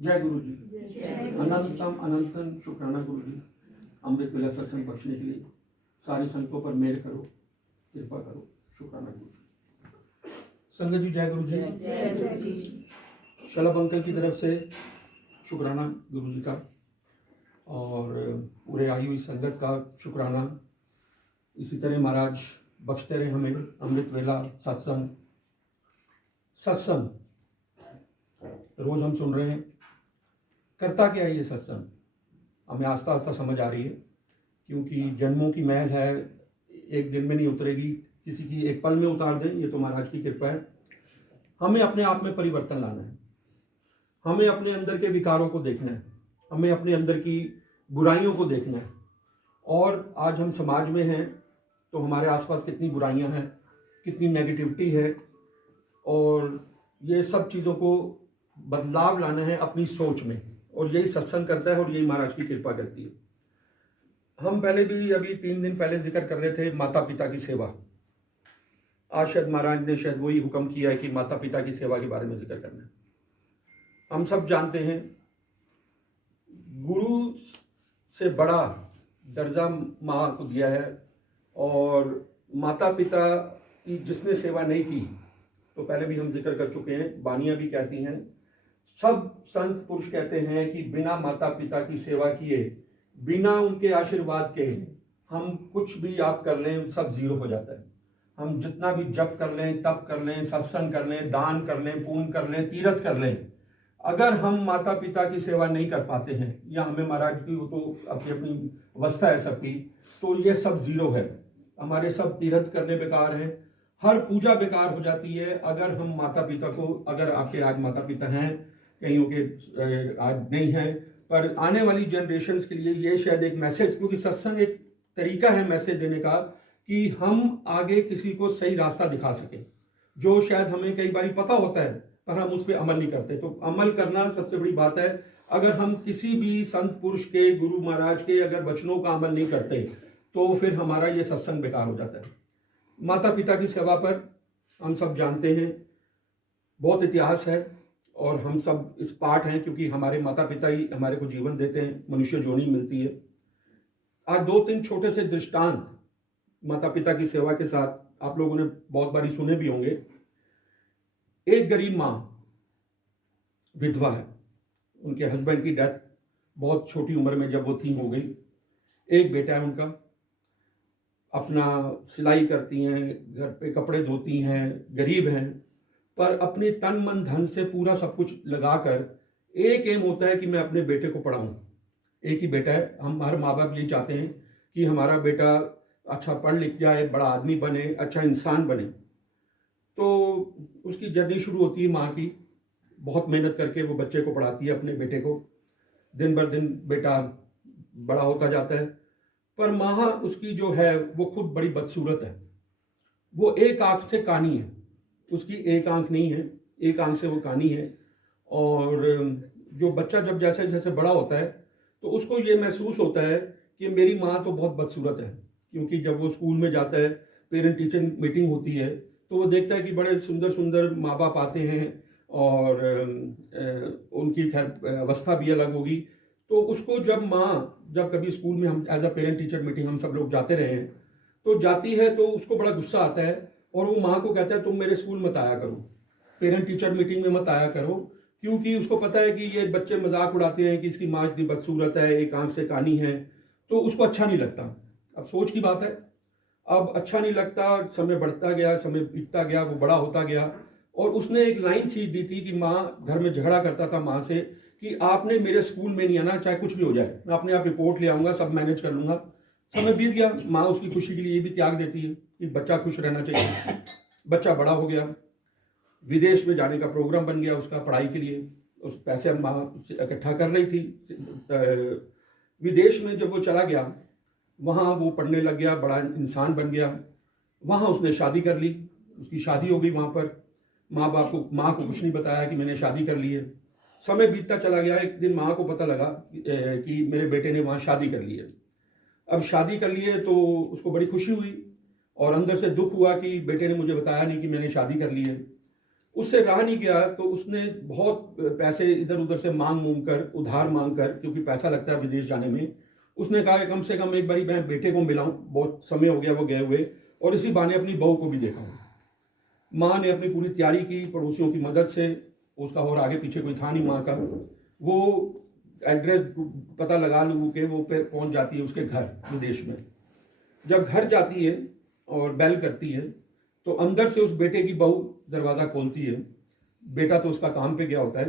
जय गुरु जी। अनंतम अनंतन शुक्राना गुरु जी, अमृत वेला सत्संग बख्शने के लिए। सारे संतों पर मेहर करो, कृपा करो, शुक्राना गुरु जी। संगत जी जय गुरु जी। शलभ अंकल की तरफ से शुक्राना गुरु जी का, और पूरे आई हुई संगत का शुक्राना। इसी तरह महाराज बख्शते रहे हमें अमृत वेला सत्संग। सत्संग रोज हम सुन रहे हैं, करता क्या है ये सत्संग, हमें आस्ता आस्ता समझ आ रही है। क्योंकि जन्मों की महल है, एक दिन में नहीं उतरेगी, किसी की एक पल में उतार दें, ये तो महाराज की कृपा है। हमें अपने आप में परिवर्तन लाना है, हमें अपने अंदर के विकारों को देखना है, हमें अपने अंदर की बुराइयों को देखना है। और आज हम समाज में हैं तो हमारे आसपास कितनी बुराइयां हैं, कितनी नेगेटिविटी है, और ये सब चीज़ों को बदलाव लाना है अपनी सोच में, और यही सत्संग करता है और यही महाराज की कृपा करती है। हम पहले भी अभी 3 दिन पहले जिक्र कर रहे थे माता पिता की सेवा। आज शायद महाराज ने शायद वही हुक्म किया है कि माता पिता की सेवा के बारे में जिक्र करना है। हम सब जानते हैं गुरु से बड़ा दर्जा माँ को दिया है, और माता पिता की जिसने सेवा नहीं की, तो पहले भी हम जिक्र कर चुके हैं, बानियाँ भी कहती हैं, सब संत पुरुष कहते हैं कि बिना माता पिता की सेवा किए, बिना उनके आशीर्वाद के हम कुछ भी आप कर लें सब जीरो हो जाता है। हम जितना भी जप कर लें, तप कर लें, सत्संग कर लें, दान कर लें, पुण्य कर लें, तीर्थ कर लें, अगर हम माता पिता की सेवा नहीं कर पाते हैं, या हमें महाराज की तो अपनी अपनी अवस्था है सबकी, तो ये सब जीरो है। हमारे सब तीर्थ करने बेकार हैं, हर पूजा बेकार हो जाती है अगर हम माता पिता को, अगर आपके आज माता पिता हैं, कईयों के आज नहीं हैं, पर आने वाली जनरेशन्स के लिए ये शायद एक मैसेज, क्योंकि सत्संग एक तरीका है मैसेज देने का कि हम आगे किसी को सही रास्ता दिखा सकें, जो शायद हमें कई बार पता होता है पर हम उस पर अमल नहीं करते। तो अमल करना सबसे बड़ी बात है। अगर हम किसी भी संत पुरुष के, गुरु महाराज के अगर वचनों का अमल नहीं करते, तो फिर हमारा ये सत्संग बेकार हो जाता है। माता पिता की सेवा पर हम सब जानते हैं, बहुत इतिहास है, और हम सब इस पार्ट हैं, क्योंकि हमारे माता पिता ही हमारे को जीवन देते हैं, मनुष्य जोनी मिलती है। आज 2-3 छोटे से दृष्टांत माता पिता की सेवा के साथ आप लोगों ने बहुत बारी सुने भी होंगे। एक गरीब माँ विधवा है, उनके हस्बैंड की डेथ बहुत छोटी उम्र में जब वो थी हो गई। एक बेटा है उनका, अपना सिलाई करती हैं, घर पे कपड़े धोती हैं, गरीब हैं, पर अपने तन मन धन से पूरा सब कुछ लगाकर एक एम होता है कि मैं अपने बेटे को पढ़ाऊं। एक ही बेटा है, हम हर माँ बाप ये चाहते हैं कि हमारा बेटा अच्छा पढ़ लिख जाए, बड़ा आदमी बने, अच्छा इंसान बने। तो उसकी जर्नी शुरू होती है माँ की, बहुत मेहनत करके वो बच्चे को पढ़ाती है, अपने बेटे को। दिन भर दिन बेटा बड़ा होता जाता है, पर माँ उसकी जो है वो खुद बड़ी बदसूरत है। वो एक आंख से कानी है, उसकी एक आंख नहीं है, एक आंख से वो कानी है। और जो बच्चा जब जैसे जैसे बड़ा होता है तो उसको ये महसूस होता है कि मेरी माँ तो बहुत बदसूरत है। क्योंकि जब वो स्कूल में जाता है, पेरेंट टीचर मीटिंग होती है, तो वो देखता है कि बड़े सुंदर सुंदर माँ बाप आते हैं, और उनकी खैर अवस्था भी अलग होगी। तो उसको जब कभी स्कूल में हम as a parent teacher meeting हम सब लोग जाते रहे हैं, तो जाती है तो उसको बड़ा गुस्सा आता है, और वो माँ को कहता है तुम मेरे स्कूल मत आया करो, पेरेंट टीचर मीटिंग में मत आया करो। क्योंकि उसको पता है कि ये बच्चे मजाक उड़ाते हैं कि इसकी माँ इतनी बदसूरत है, एक आंख से कानी है, तो उसको अच्छा नहीं लगता। अब सोच की बात है, अब अच्छा नहीं लगता, समय बढ़ता गया, समय बीतता गया, वो बड़ा होता गया, और उसने एक लाइन खींच दी थी कि माँ, घर में झगड़ा करता था माँ से कि आपने मेरे स्कूल में नहीं आना, चाहे कुछ भी हो जाए, मैं अपने आप रिपोर्ट ले आऊँगा, सब मैनेज कर लूँगा। समय बीत गया, माँ उसकी खुशी के लिए ये भी त्याग देती है कि बच्चा खुश रहना चाहिए। बच्चा बड़ा हो गया, विदेश में जाने का प्रोग्राम बन गया उसका पढ़ाई के लिए, उस पैसे माँ इकट्ठा कर रही थी। विदेश में जब वो चला गया, वहाँ वो पढ़ने लग गया, बड़ा इंसान बन गया, वहाँ उसने शादी कर ली, उसकी शादी हो गई। वहाँ पर माँ को कुछ नहीं बताया कि मैंने शादी कर ली है। समय बीतता चला गया, एक दिन माँ को पता लगा कि मेरे बेटे ने वहाँ शादी कर ली है। अब शादी कर ली है तो उसको बड़ी खुशी हुई, और अंदर से दुख हुआ कि बेटे ने मुझे बताया नहीं कि मैंने शादी कर ली है। उससे रहा नहीं गया तो उसने बहुत पैसे इधर उधर से मांग कर, उधार मांग कर, क्योंकि पैसा लगता है विदेश जाने में, उसने कहा कि कम से कम एक बारी मैं बेटे को मिलाऊं, बहुत समय हो गया वो गए हुए, और इसी बहाने अपनी बहू को भी देखा हूँ। माँ ने अपनी पूरी तैयारी की पड़ोसियों की मदद से, उसका और आगे पीछे कोई था नहीं माँ का, वो एड्रेस पता लगा लू के वो पे पहुँच जाती है उसके घर विदेश में। जब घर जाती है और बेल करती है तो अंदर से उस बेटे की बहू दरवाज़ा खोलती है। बेटा तो उसका काम पे गया होता है,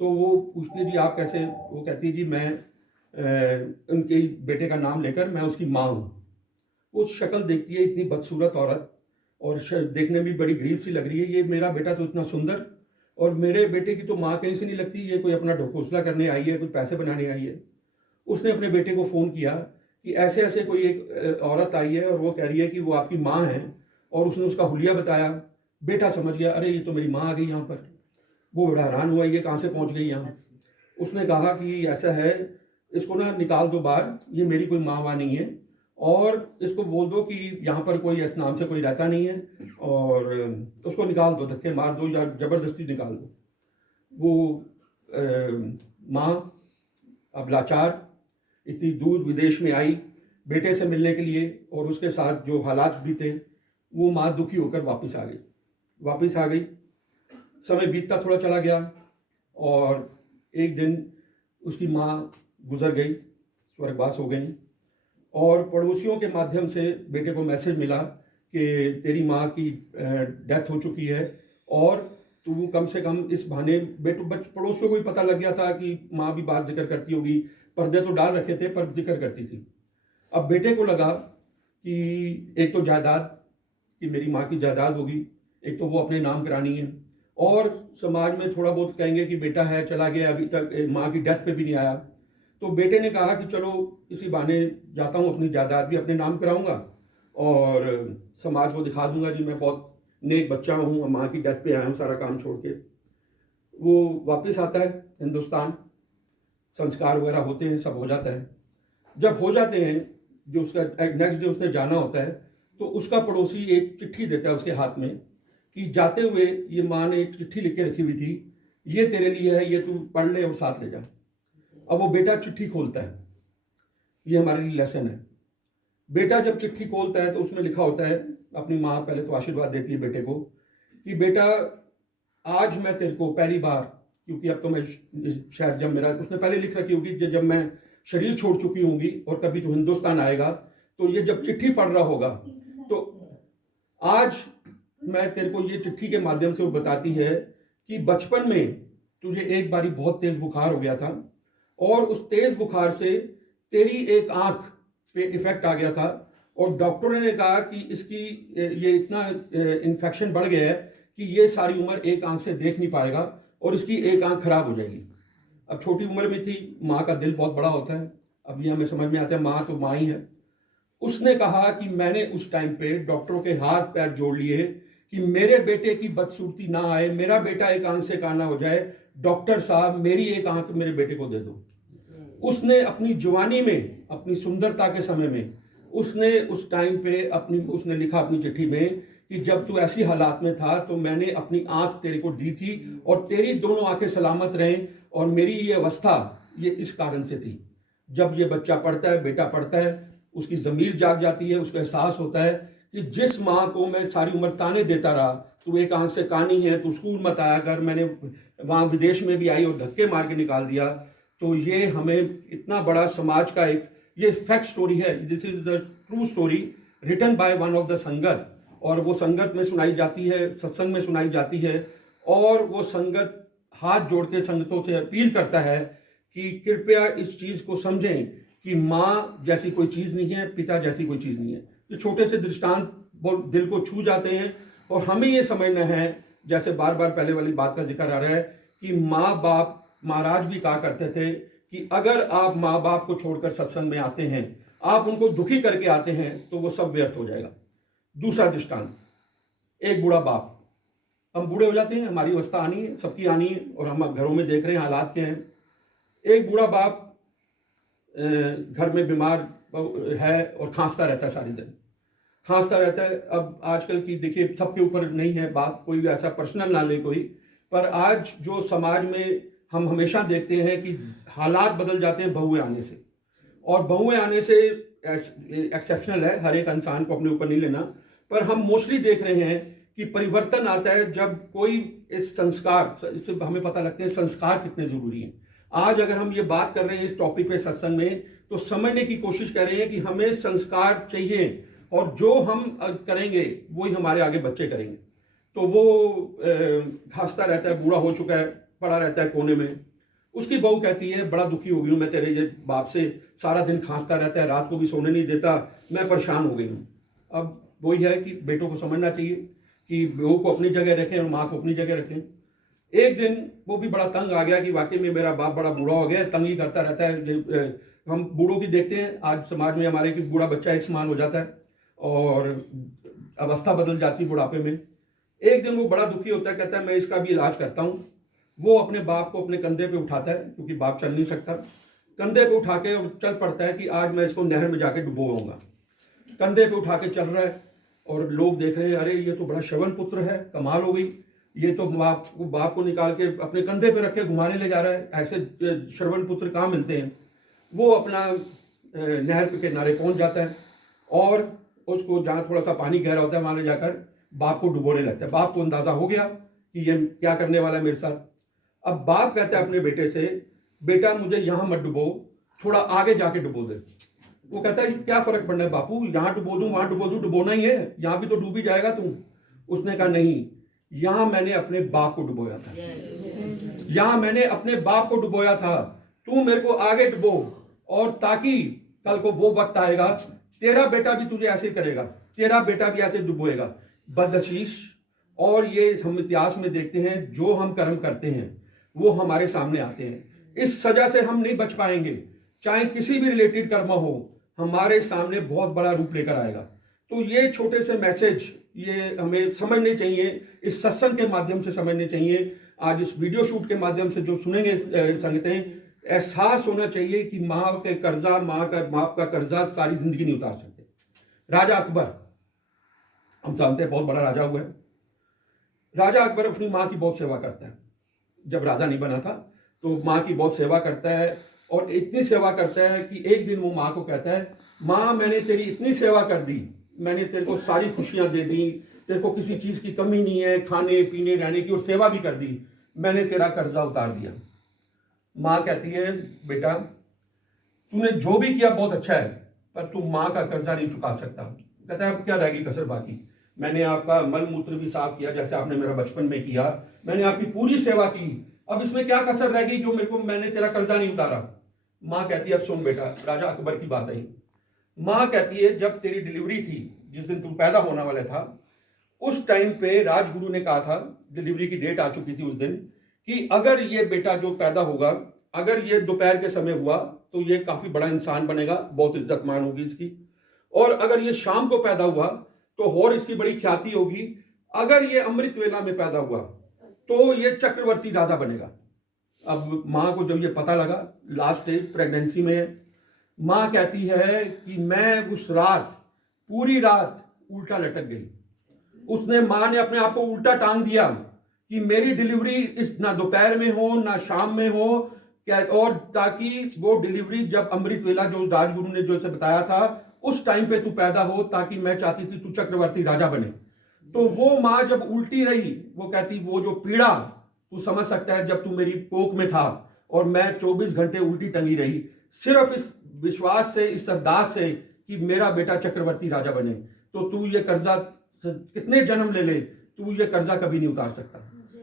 तो वो पूछती है जी आप कैसे, वो कहती है जी मैं उनके बेटे का नाम लेकर मैं उसकी माँ हूँ। वो शक्ल देखती है, इतनी बदसूरत औरत, और देखने में बड़ी गरीब सी लग रही है, ये मेरा बेटा तो इतना सुंदर, और मेरे बेटे की तो माँ कहीं से नहीं लगती, ये कोई अपना ढकोसला करने आई है, कोई पैसे बनाने आई है। उसने अपने बेटे को फ़ोन किया कि ऐसे ऐसे कोई एक औरत आई है और वो कह रही है कि वो आपकी माँ है, और उसने उसका हुलिया बताया। बेटा समझ गया, अरे ये तो मेरी माँ आ गई यहाँ पर। वो बड़ा हैरान हुआ, ये कहाँ से पहुँच गई यहाँ। उसने कहा कि ऐसा है, इसको ना निकाल दो बाहर, ये मेरी कोई माँ वाँ नहीं है, और इसको बोल दो कि यहाँ पर कोई इस नाम से कोई रहता नहीं है, और उसको निकाल दो, धक्के मार दो या ज़बरदस्ती निकाल दो। वो माँ अब लाचार इतनी दूर विदेश में आई बेटे से मिलने के लिए, और उसके साथ जो हालात भी थे, वो माँ दुखी होकर वापस आ गई। समय बीतता थोड़ा चला गया, और एक दिन उसकी माँ गुजर गई, स्वर्गवास हो गई, और पड़ोसियों के माध्यम से बेटे को मैसेज मिला कि तेरी माँ की डेथ हो चुकी है, और तू कम से कम इस बहाने पड़ोसियों को भी पता लग गया था कि माँ भी बात जिक्र करती होगी, पर्दे तो डाल रखे थे पर जिक्र करती थी। अब बेटे को लगा कि एक तो जायदाद, कि मेरी माँ की जायदाद होगी, एक तो वो अपने नाम करानी है, और समाज में थोड़ा बहुत कहेंगे कि बेटा है चला गया, अभी तक माँ की डेथ पे भी नहीं आया। तो बेटे ने कहा कि चलो इसी बहाने जाता हूँ, अपनी जायदाद भी अपने नाम कराऊंगा, और समाज को दिखा दूंगा जी मैं बहुत नेक बच्चा हूँ, माँ की डेथ पे आया हूँ सारा काम छोड़ के। वो वापस आता है हिंदुस्तान, संस्कार वगैरह होते हैं, सब हो जाता है। जब हो जाते हैं, जो उसका नेक्स्ट डे उसने जाना होता है, तो उसका पड़ोसी एक चिट्ठी देता है उसके हाथ में कि जाते हुए ये माँ ने एक चिट्ठी लिख के रखी हुई थी, ये तेरे लिए है, ये तू पढ़ ले और साथ ले जा। अब वो बेटा चिट्ठी खोलता है, ये हमारे लिए लेसन है। बेटा जब चिट्ठी खोलता है तो उसमें लिखा होता है, अपनी माँ पहले तो आशीर्वाद देती है बेटे को कि बेटा आज मैं तेरे को पहली बार, क्योंकि अब तो मैं शायद जब मेरा, उसने पहले लिख रखी होगी जब मैं शरीर छोड़ चुकी होंगी और कभी तो हिंदुस्तान आएगा, तो ये जब चिट्ठी पढ़ रहा होगा, तो आज मैं तेरे को ये चिट्ठी के माध्यम से वो बताती है कि बचपन में तुझे एक बारी बहुत तेज बुखार हो गया था, और उस तेज बुखार से तेरी एक आंख पे इफेक्ट आ गया था, और डॉक्टरों ने कहा कि इसकी ये इतना इन्फेक्शन बढ़ गया है कि ये सारी उम्र एक आंख से देख नहीं पाएगा, और इसकी एक आंख खराब हो जाएगी। अब छोटी उम्र में थी, माँ का दिल बहुत बड़ा होता है, अब ये हमें समझ में आता है माँ तो माँ ही है। उसने कहा कि मैंने उस टाइम पे डॉक्टरों के हाथ पैर जोड़ लिए कि मेरे बेटे की बदसूरती ना आए, मेरा बेटा एक आंख से काना हो जाए, डॉक्टर साहब मेरी एक आंख मेरे बेटे को दे दो। उसने अपनी जवानी में, अपनी सुंदरता के समय में, उसने उस टाइम पे उसने लिखा अपनी चिट्ठी में कि जब तू ऐसी हालात में था तो मैंने अपनी आंख तेरे को दी थी, और तेरी दोनों आंखें सलामत रहें, और मेरी ये अवस्था ये इस कारण से थी। जब ये बच्चा पढ़ता है, बेटा पढ़ता है, उसकी ज़मीर जाग जाती है, उसको एहसास होता है कि जिस माँ को मैं सारी उम्र ताने देता रहा, तू एक आंख से कानी है, तू स्कूल मत आया कर, मैंने वहाँ विदेश में भी आई और धक्के मार के निकाल दिया। तो ये हमें इतना बड़ा समाज का एक ये फैक्ट स्टोरी है, this is the true story written by one of the sangat, और वो संगत में सुनाई जाती है, सत्संग में सुनाई जाती है, और वो संगत हाथ जोड़ के संगतों से अपील करता है कि कृपया इस चीज़ को समझें कि माँ जैसी कोई चीज़ नहीं है, पिता जैसी कोई चीज़ नहीं है। ये छोटे से दृष्टांत बहुत दिल को छू जाते हैं, और हमें ये समझना है, जैसे बार बार पहले वाली बात का जिक्र आ रहा है कि माँ बाप, महाराज भी कहा करते थे कि अगर आप माँ बाप को छोड़कर सत्संग में आते हैं, आप उनको दुखी करके आते हैं, तो वो सब व्यर्थ हो जाएगा। दूसरा दृष्टांत, एक बूढ़ा बाप, हम बूढ़े हो जाते हैं, हमारी अवस्था आनी है, सबकी आनी है, और हम घरों में देख रहे हैं हालात के हैं। एक बूढ़ा बाप घर में बीमार है और खांसता रहता है सारे दिन। खांसता रहता है। अब आजकल की देखिए, सबके ऊपर नहीं है बात, कोई भी ऐसा पर्सनल ना ले कोई, पर आज जो समाज में हम हमेशा देखते हैं कि हालात बदल जाते हैं बहुएं आने से, और बहुएं आने से एक्सेप्शनल है, हर एक इंसान को अपने ऊपर नहीं लेना, पर हम मोस्टली देख रहे हैं कि परिवर्तन आता है जब कोई इस संस्कार, इससे हमें पता लगते हैं संस्कार कितने जरूरी हैं। आज अगर हम ये बात कर रहे हैं इस टॉपिक पे सत्संग में, तो समझने की कोशिश कर रहे हैं कि हमें संस्कार चाहिए, और जो हम करेंगे वही हमारे आगे बच्चे करेंगे। तो वो हंसता रहता है, बूढ़ा हो चुका है, पड़ा रहता है कोने में। उसकी बहू कहती है, बड़ा दुखी हो गई हूँ मैं तेरे ये बाप से, सारा दिन खांसता रहता है, रात को भी सोने नहीं देता, मैं परेशान हो गई हूँ। अब वही है कि बेटों को समझना चाहिए कि बहू को अपनी जगह रखें और माँ को अपनी जगह रखें। एक दिन वो भी बड़ा तंग आ गया कि वाकई में मेरा बाप बड़ा बूढ़ा हो गया, तंग ही करता रहता है। हम बूढ़ों की देखते हैं आज समाज में हमारे कि बूढ़ा बच्चा एक समान हो जाता है और अवस्था बदल जाती है बुढ़ापे में। एक दिन वो बड़ा दुखी होता है, कहता है मैं इसका भी इलाज करता हूँ। वो अपने बाप को अपने कंधे पे उठाता है, क्योंकि बाप चल नहीं सकता, कंधे पे उठा के और चल पड़ता है कि आज मैं इसको नहर में जाके डुबोऊंगा। कंधे पे उठा के चल रहा है और लोग देख रहे हैं, अरे ये तो बड़ा श्रवण पुत्र है, कमाल हो गई, ये तो बाप को निकाल के अपने कंधे पे रख के घुमाने ले जा रहा है, ऐसे श्रवण पुत्र कहाँ मिलते हैं। वो अपना नहर के किनारे पहुंच जाता है और उसको जहाँ थोड़ा सा पानी गहरा होता है वहाँ ले जाकर बाप को डुबोने लगता है। बाप को अंदाजा हो गया कि ये क्या करने वाला है मेरे साथ। अब बाप कहता है अपने बेटे से, बेटा मुझे यहाँ मत डुबो, थोड़ा आगे जाके डुबो दे। वो कहता है क्या फर्क पड़ना है बापू, यहाँ डुबो दूँ वहाँ डुबो दूँ, डुबोना ही है, यहाँ भी तो डूब ही जाएगा तू। उसने कहा नहीं, यहाँ मैंने अपने बाप को डुबोया था, यहाँ मैंने अपने बाप को डुबोया था, तू मेरे को आगे डुबो, और ताकि कल को वो वक्त आएगा तेरा बेटा भी तुझे ऐसे करेगा, तेरा बेटा भी ऐसे डुबोएगा। बदनशीश। और ये हम इतिहास में देखते हैं, जो हम कर्म करते हैं वो हमारे सामने आते हैं। इस सजा से हम नहीं बच पाएंगे, चाहे किसी भी रिलेटेड कर्म हो, हमारे सामने बहुत बड़ा रूप लेकर आएगा। तो ये छोटे से मैसेज ये हमें समझने चाहिए, इस सत्संग के माध्यम से समझने चाहिए, आज इस वीडियो शूट के माध्यम से जो सुनेंगे संगतें, एहसास होना चाहिए कि माँ के कर्जा, बाप का कर्जा सारी जिंदगी नहीं उतार सकते। राजा अकबर हम जानते हैं, बहुत बड़ा राजा हुआ है। राजा अकबर अपनी माँ की बहुत सेवा करता है। जब राजा नहीं बना था तो माँ की बहुत सेवा करता है, और इतनी सेवा करता है कि एक दिन वो माँ को कहता है, माँ मैंने तेरी इतनी सेवा कर दी, मैंने तेरे को सारी खुशियां दे दी, तेरे को किसी चीज की कमी नहीं है, खाने पीने रहने की, और सेवा भी कर दी, मैंने तेरा कर्जा उतार दिया। माँ कहती है, बेटा तूने जो भी किया बहुत अच्छा है, पर तू माँ का कर्जा नहीं चुका सकता। कहता है अब क्या रहेगी कसर बाकी, मैंने आपका मल मूत्र भी साफ किया जैसे आपने मेरा बचपन में किया, मैंने आपकी पूरी सेवा की, अब इसमें क्या कसर रहेगी जो मेरे को, मैंने तेरा कर्जा नहीं उतारा। माँ कहती है अब सुन बेटा, राजा अकबर की बात आई। माँ कहती है जब तेरी डिलीवरी थी, जिस दिन तुम पैदा होने वाला था, उस टाइम पे राजगुरु ने कहा था, डिलीवरी की डेट आ चुकी थी उस दिन, कि अगर ये बेटा जो पैदा होगा, अगर ये दोपहर के समय हुआ तो ये काफी बड़ा इंसान बनेगा, बहुत इज्जतमान होगी इसकी, और अगर ये शाम को पैदा हुआ तो और इसकी बड़ी ख्याति होगी, अगर ये अमृत वेला में पैदा हुआ तो ये चक्रवर्ती राजा बनेगा। अब माँ को जब ये पता लगा, लास्ट स्टेज प्रेगनेंसी में, माँ कहती है कि मैं उस रात, पूरी रात उल्टा लटक गई। उसने, माँ ने अपने आप को उल्टा टांग दिया कि मेरी डिलीवरी इस ना दोपहर में हो ना शाम में हो, क्या, और ताकि वो डिलीवरी जब अमृत वेला जो राजगुरु ने जो से बताया था उस टाइम पे तू पैदा हो, ताकि मैं चाहती थी तू चक्रवर्ती राजा बने। तो वो माँ जब उल्टी रही, वो कहती वो जो पीड़ा तू समझ सकता है, जब तू मेरी कोख में था और मैं 24 घंटे उल्टी टंगी रही, सिर्फ इस विश्वास से, इस अरदास से कि मेरा बेटा चक्रवर्ती राजा बने, तो तू ये कर्जा कितने जन्म ले ले, तू ये कर्जा कभी नहीं उतार सकता।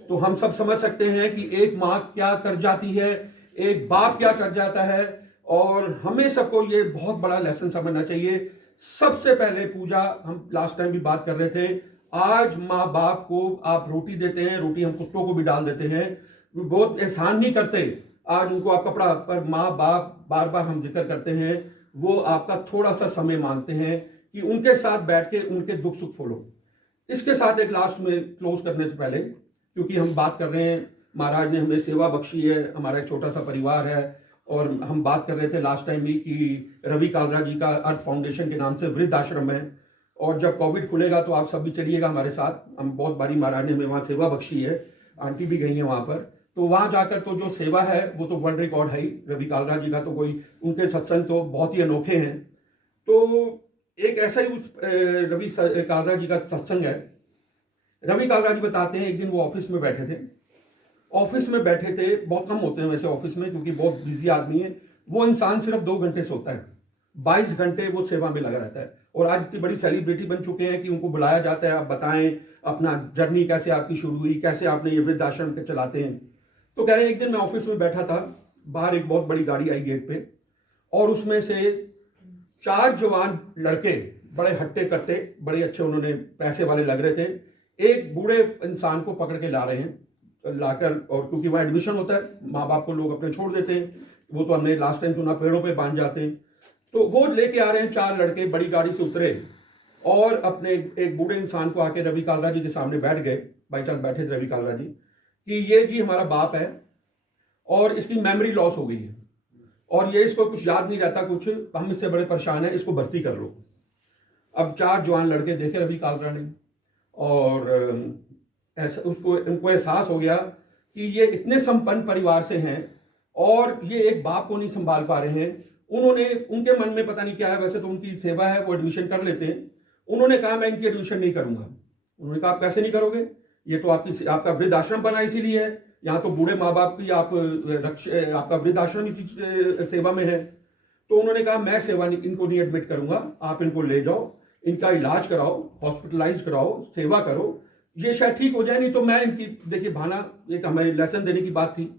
तो हम सब समझ सकते हैं कि एक माँ क्या कर जाती है, एक बाप क्या कर जाता है, और हमें सबको ये बहुत बड़ा लेसन समझना चाहिए। सबसे पहले पूजा, हम लास्ट टाइम भी बात कर रहे थे, आज माँ बाप को आप रोटी देते हैं, रोटी हम कुत्तों को भी डाल देते हैं, बहुत एहसान नहीं करते, आज उनको आप कपड़ा, पर माँ बाप बार बार हम जिक्र करते हैं, वो आपका थोड़ा सा समय मांगते हैं कि उनके साथ बैठ के उनके दुख सुख फोड़ो। इसके साथ एक लास्ट में क्लोज करने से पहले, क्योंकि हम बात कर रहे हैं, महाराज ने हमें सेवा बख्शी है, हमारा एक छोटा सा परिवार है, और हम बात कर रहे थे लास्ट टाइम भी कि रवि कालरा जी का अर्थ फाउंडेशन के नाम से वृद्ध आश्रम है, और जब कोविड खुलेगा तो आप सब भी चलिएगा हमारे साथ। हम बहुत बारी महाराज ने हमें वहाँ सेवा बख्शी है, आंटी भी गई हैं वहाँ पर, तो वहाँ जाकर तो जो सेवा है वो तो वर्ल्ड रिकॉर्ड है ही। रवि कालरा जी का तो कोई, उनके सत्संग तो बहुत ही अनोखे हैं। तो एक ऐसा ही उस रवि कालरा जी का सत्संग है। रवि कालरा जी बताते हैं एक दिन वो ऑफिस में बैठे थे, बहुत कम होते हैं वैसे ऑफिस में क्योंकि बहुत बिजी आदमी है। वो इंसान सिर्फ 2 घंटे सोता है, 22 घंटे वो सेवा में लगा रहता है। और आज इतनी बड़ी सेलिब्रिटी बन चुके हैं कि उनको बुलाया जाता है, आप बताएं अपना जर्नी कैसे आपकी शुरू हुई, कैसे आपने ये वृद्धाश्रम के चलाते हैं। तो कह रहे हैं एक दिन मैं ऑफिस में बैठा था, बाहर एक बहुत बड़ी गाड़ी आई गेट पे, और उसमें से 4 जवान लड़के, बड़े हट्टे कट्टे, बड़े अच्छे, उन्होंने पैसे वाले लग रहे थे, एक बूढ़े इंसान को पकड़ के ला रहे हैं, लाकर, और क्योंकि वहाँ एडमिशन होता है, माँ बाप को लोग अपने छोड़ देते हैं, वो तो हमने लास्ट टाइम सुना पेड़ों पे बांध जाते हैं। तो वो लेके आ रहे हैं 4 लड़के, बड़ी गाड़ी से उतरे और अपने एक बूढ़े इंसान को आके रवि कालरा जी के सामने बैठ गए, बाई चांस बैठे थे रवि कालरा जी, कि ये जी हमारा बाप है और इसकी मेमोरी लॉस हो गई है और ये इसको कुछ याद नहीं रहता, कुछ हम इससे बड़े परेशान हैं, इसको भर्ती कर लो। अब 4 जवान लड़के देखे रवि कालरा ने, और ऐसा उनको एहसास हो गया कि ये इतने संपन्न परिवार से हैं और ये एक बाप को नहीं संभाल पा रहे हैं। उन्होंने, उनके मन में पता नहीं क्या है, वैसे तो उनकी सेवा है, वो एडमिशन कर लेते हैं। उन्होंने कहा मैं इनकी एडमिशन नहीं करूंगा। उन्होंने कहा आप कैसे नहीं करोगे, ये तो आपका वृद्धाश्रम बना इसीलिए है, यहाँ तो बूढ़े माँ बाप की आपका वृद्धाश्रम इसी सेवा में है। तो उन्होंने कहा मैं सेवा इनको नहीं एडमिट करूंगा, आप इनको ले जाओ, इनका इलाज कराओ, हॉस्पिटलाइज कराओ, सेवा करो, ये शायद ठीक हो जाए, नहीं तो मैं इनकी, देखिए भाना, एक हमें लेसन देने की बात थी।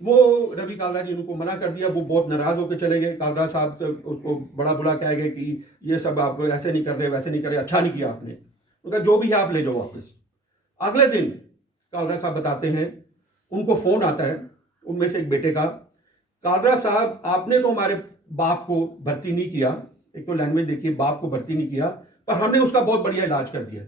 वो रवि कालरा जी उनको मना कर दिया। वो बहुत नाराज होकर चले गए। कालरा साहब से उसको बड़ा बुरा कह गए कि ये सब आप ऐसे नहीं कर रहे, वैसे नहीं कर रहे, अच्छा नहीं किया आपने। उनका जो भी है आप ले जाओ वापस। अगले दिन कालरा साहब बताते हैं उनको फोन आता है उनमें से एक बेटे का, कालरा साहब आपने तो हमारे बाप को भर्ती नहीं किया, एक तो लैंग्वेज देखिए, बाप को भर्ती नहीं किया, पर हमने उसका बहुत बढ़िया इलाज कर दिया।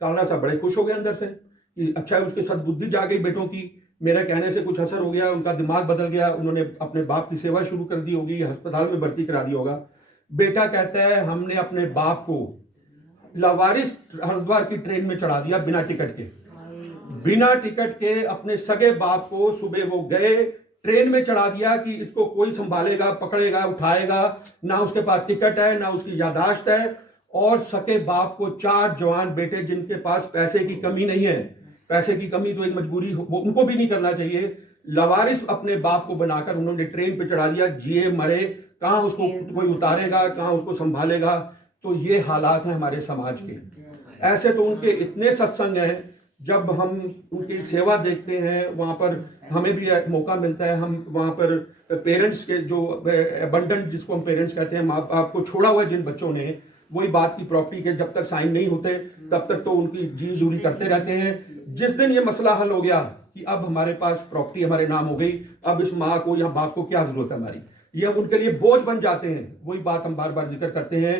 कालरा साहब बड़े खुश हो गए अंदर से कि अच्छा है, उसके सद्बुद्धि जा गई बेटों की, मेरे कहने से कुछ असर हो गया, उनका दिमाग बदल गया, उन्होंने अपने बाप की सेवा शुरू कर दी होगी, अस्पताल में भर्ती करा दिया होगा। बेटा कहता है हमने अपने बाप को लावारिस हरिद्वार की ट्रेन में चढ़ा दिया बिना टिकट के, बिना टिकट के अपने सगे बाप को सुबह वो गए, ट्रेन में चढ़ा दिया कि इसको कोई संभालेगा, पकड़ेगा, उठाएगा, ना उसके पास टिकट है, ना उसकी यादाश्त है। और सके बाप को 4 जवान बेटे जिनके पास पैसे की कमी नहीं है, पैसे की कमी तो एक मजबूरी वो उनको भी नहीं करना चाहिए, लवारिस अपने बाप को बनाकर उन्होंने ट्रेन पे चढ़ा दिया, जिए मरे, कहाँ उसको कोई उतारेगा, कहाँ उसको संभालेगा। तो ये हालात हैं हमारे समाज के। ऐसे तो उनके इतने सत्संग हैं, जब हम उनकी सेवा देखते हैं वहाँ पर हमें भी मौका मिलता है, हम वहाँ पर पेरेंट्स के जो अबंडेंट जिसको हम पेरेंट्स कहते हैं, माँ बाप को छोड़ा हुआ जिन बच्चों ने, वही बात की प्रॉपर्टी के जब तक साइन नहीं होते तब तक तो उनकी जी दूरी करते रहते हैं। जिस दिन ये मसला हल हो गया कि अब हमारे पास प्रॉपर्टी हमारे नाम हो गई, अब इस माँ को या बाप को क्या जरूरत है हमारी, ये उनके लिए बोझ बन जाते हैं। वही बात हम बार बार जिक्र करते हैं।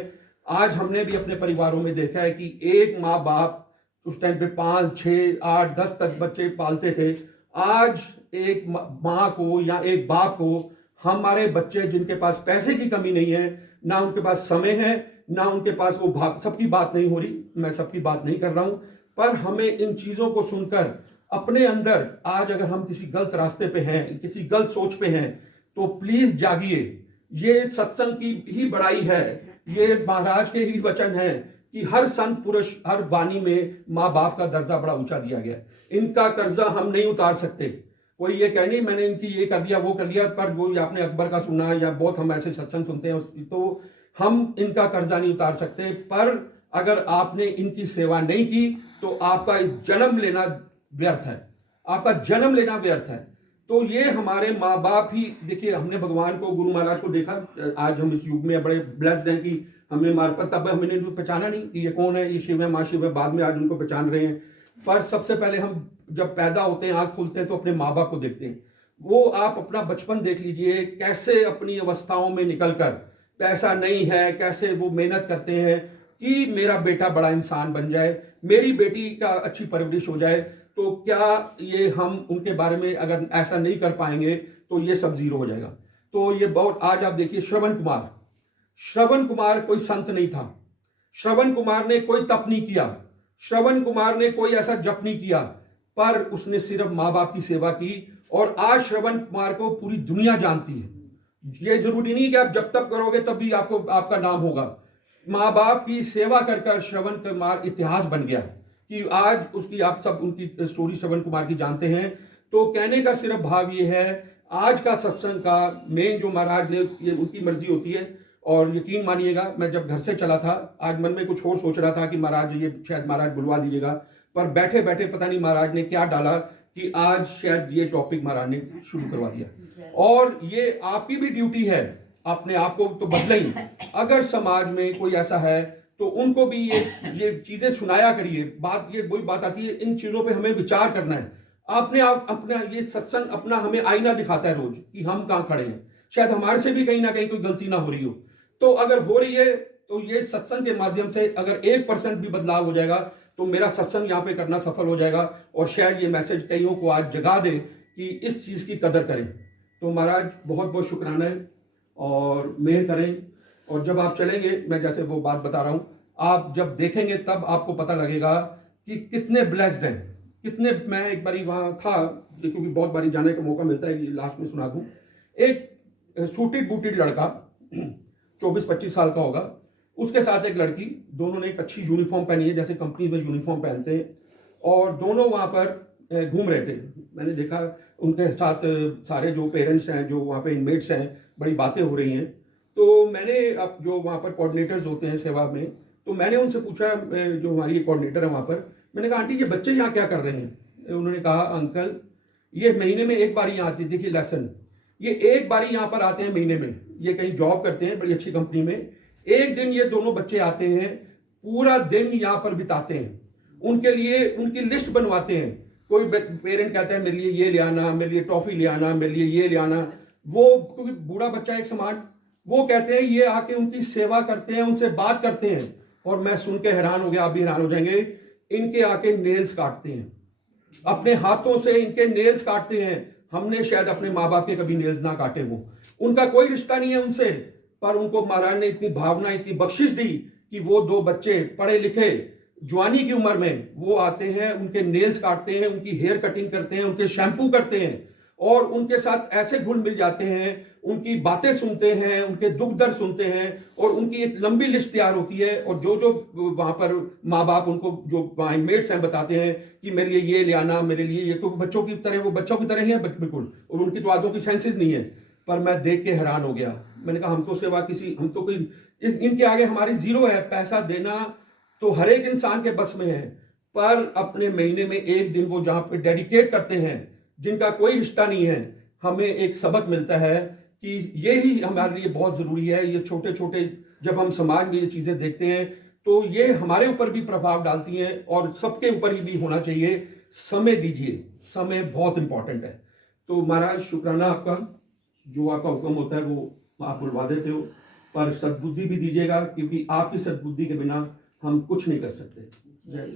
आज हमने भी अपने परिवारों में देखा है कि एक माँ बाप उस टाइम पे 5, 6, 8, 10 तक बच्चे पालते थे। आज एक माँ को या एक बाप को हमारे बच्चे जिनके पास पैसे की कमी नहीं है, ना उनके पास समय है, ना उनके पास वो सबकी बात नहीं हो रही, मैं सबकी बात नहीं कर रहा हूं, पर हमें इन चीजों को सुनकर अपने अंदर, आज अगर हम किसी गलत रास्ते पे हैं, किसी गलत सोच पे हैं, तो प्लीज जागिए। ये सत्संग की ही बड़ाई है, ये महाराज के ही वचन है कि हर संत पुरुष, हर वाणी में माँ बाप का दर्जा बड़ा ऊंचा दिया गया। इनका कर्जा हम नहीं उतार सकते। कोई ये कह नहीं मैंने इनकी ये कर दिया वो कर दिया, पर वो आपने अकबर का सुना या बहुत हम ऐसे सत्संग सुनते हैं, तो हम इनका कर्जा नहीं उतार सकते। पर अगर आपने इनकी सेवा नहीं की तो आपका जन्म लेना व्यर्थ है, आपका जन्म लेना व्यर्थ है। तो ये हमारे माँ बाप ही, देखिए हमने भगवान को, गुरु महाराज को देखा, आज हम इस युग में बड़े ब्लेस्ड हैं कि हमने मार्फत, तब हमने इनको पहचाना नहीं कि ये कौन है, ये शिव है, माँ शिव है, बाद में आज उनको पहचान रहे हैं। पर सबसे पहले हम जब पैदा होते हैं, आंख खुलते हैं, तो अपने माँ बाप को देखते हैं। वो आप अपना बचपन देख लीजिए, कैसे अपनी अवस्थाओं में निकलकर, पैसा नहीं है, कैसे वो मेहनत करते हैं कि मेरा बेटा बड़ा इंसान बन जाए, मेरी बेटी का अच्छी परवरिश हो जाए। तो क्या ये हम उनके बारे में अगर ऐसा नहीं कर पाएंगे तो ये सब जीरो हो जाएगा। तो ये बहुत, आज आप देखिए श्रवण कुमार कोई संत नहीं था। श्रवण कुमार ने कोई तप नहीं किया, श्रवण कुमार ने कोई ऐसा जप नहीं किया, पर उसने सिर्फ माँ बाप की सेवा की और आज श्रवण कुमार को पूरी दुनिया जानती है। ये जरूरी नहीं कि आप जब तक करोगे तभी आपको आपका नाम होगा। माँ बाप की सेवा कर कर श्रवण कुमार इतिहास बन गया कि आज उसकी आप सब उनकी स्टोरी श्रवण कुमार की जानते हैं। तो कहने का सिर्फ भाव ये है, आज का सत्संग का मेन जो महाराज ने, ये उनकी मर्जी होती है। और यकीन मानिएगा, मैं जब घर से चला था, आज मन में कुछ और सोच रहा था कि महाराज ये शायद महाराज बुलवा दीजिएगा, पर बैठे बैठे पता नहीं महाराज ने क्या डाला कि आज शायद ये टॉपिक महाराज ने शुरू करवा दिया। और ये आपकी भी ड्यूटी है, अपने आप को तो बदले ही। अगर समाज में कोई ऐसा है तो उनको भी ये चीजें सुनाया करिए। बात ये वही बात आती है, इन चीजों पे हमें विचार करना है। आपने आप अपना ये सत्संग अपना हमें आईना दिखाता है रोज कि हम कहाँ खड़े हैं। शायद हमारे से भी कहीं ना कहीं कोई गलती ना हो रही हो, तो अगर हो रही है तो ये सत्संग के माध्यम से अगर 1% भी बदलाव हो जाएगा तो मेरा सत्संग यहाँ पे करना सफल हो जाएगा। और शायद ये मैसेज कईयों को आज जगा दे कि इस चीज की कदर करें। तो महाराज बहुत बहुत शुक्राना है और मेहर करें। और जब आप चलेंगे, मैं जैसे वो बात बता रहा हूँ, आप जब देखेंगे तब आपको पता लगेगा कि कितने ब्लेस्ड हैं, कितने। मैं एक बारी वहाँ था, क्योंकि बहुत बारी जाने का मौका मिलता है कि लास्ट में सुना दूँ। एक सूटेड बूटेड लड़का 24-25 साल का होगा, उसके साथ एक लड़की, दोनों ने एक अच्छी यूनिफॉर्म पहनी है जैसे कंपनी में यूनिफॉर्म पहनते हैं, और दोनों वहाँ पर घूम रहे थे। मैंने देखा उनके साथ सारे जो पेरेंट्स हैं, जो वहाँ पे इनमेट्स हैं, बड़ी बातें हो रही हैं। तो मैंने अब जो वहाँ पर कोऑर्डिनेटर्स होते हैं सेवा में, तो मैंने उनसे पूछा, जो हमारी कोऑर्डिनेटर है वहाँ पर, मैंने कहा आंटी ये बच्चे यहाँ क्या कर रहे हैं? उन्होंने कहा अंकल ये महीने में एक बार यहाँ आती, देखिए लेसन, ये एक बार यहाँ पर आते हैं महीने में। ये कहीं जॉब करते हैं बड़ी अच्छी कंपनी में। एक दिन ये दोनों बच्चे आते हैं, पूरा दिन यहाँ पर बिताते हैं, उनके लिए उनकी लिस्ट बनवाते हैं। कोई पेरेंट कहता है मेरे लिए ये ले आना, मेरे लिए टॉफी ले आना, मेरे लिए ये ले आना। वो क्योंकि बूढ़ा बच्चा एक समान, वो कहते हैं ये आके उनकी सेवा करते हैं, उनसे बात करते हैं। और मैं सुन के हैरान हो गया, आप भी हैरान हो जाएंगे। इनके आके नेल्स काटते हैं, अपने हाथों से इनके नेल्स काटते हैं। हमने शायद अपने माँ बाप के कभी नेल्स ना काटे हो, उनका कोई रिश्ता नहीं है उनसे, पर उनको महाराज ने इतनी भावना, इतनी बख्शिश दी कि वो दो बच्चे पढ़े लिखे जवानी की उम्र में वो आते हैं, उनके नेल्स काटते हैं, उनकी हेयर कटिंग करते हैं, उनके शैम्पू करते हैं, और उनके साथ ऐसे घुल मिल जाते हैं, उनकी बातें सुनते हैं, उनके दुख दर्द सुनते हैं, और उनकी एक लंबी लिस्ट तैयार होती है। और जो जो वहाँ पर माँ बाप उनको, जो मेट्स हैं, बताते हैं कि मेरे लिए ये ले आना, मेरे लिए ये, तो बच्चों की तरह, वो बच्चों की तरह ही है बिल्कुल, और उनकी तो आदतों की सेंसेस नहीं है। पर मैं देख के हैरान हो गया। मैंने कहा हम तो सेवा किसी, हम तो कोई इनके आगे हमारी जीरो है। पैसा देना तो हर एक इंसान के बस में है, पर अपने महीने में एक दिन वो जहाँ पे डेडिकेट करते हैं, जिनका कोई रिश्ता नहीं है, हमें एक सबक मिलता है कि ये ही हमारे लिए बहुत ज़रूरी है। ये छोटे छोटे जब हम समाज में ये चीज़ें देखते हैं तो ये हमारे ऊपर भी प्रभाव डालती हैं, और सबके ऊपर ही भी होना चाहिए। समय दीजिए, समय बहुत इंपॉर्टेंट है। तो महाराज शुक्राना आपका, जो आपका हुक्म होता है वो आप बुलवा देते हो, पर सद्बुद्धि भी दीजिएगा, क्योंकि आपकी सद्बुद्धि के बिना हम कुछ नहीं कर सकते। जय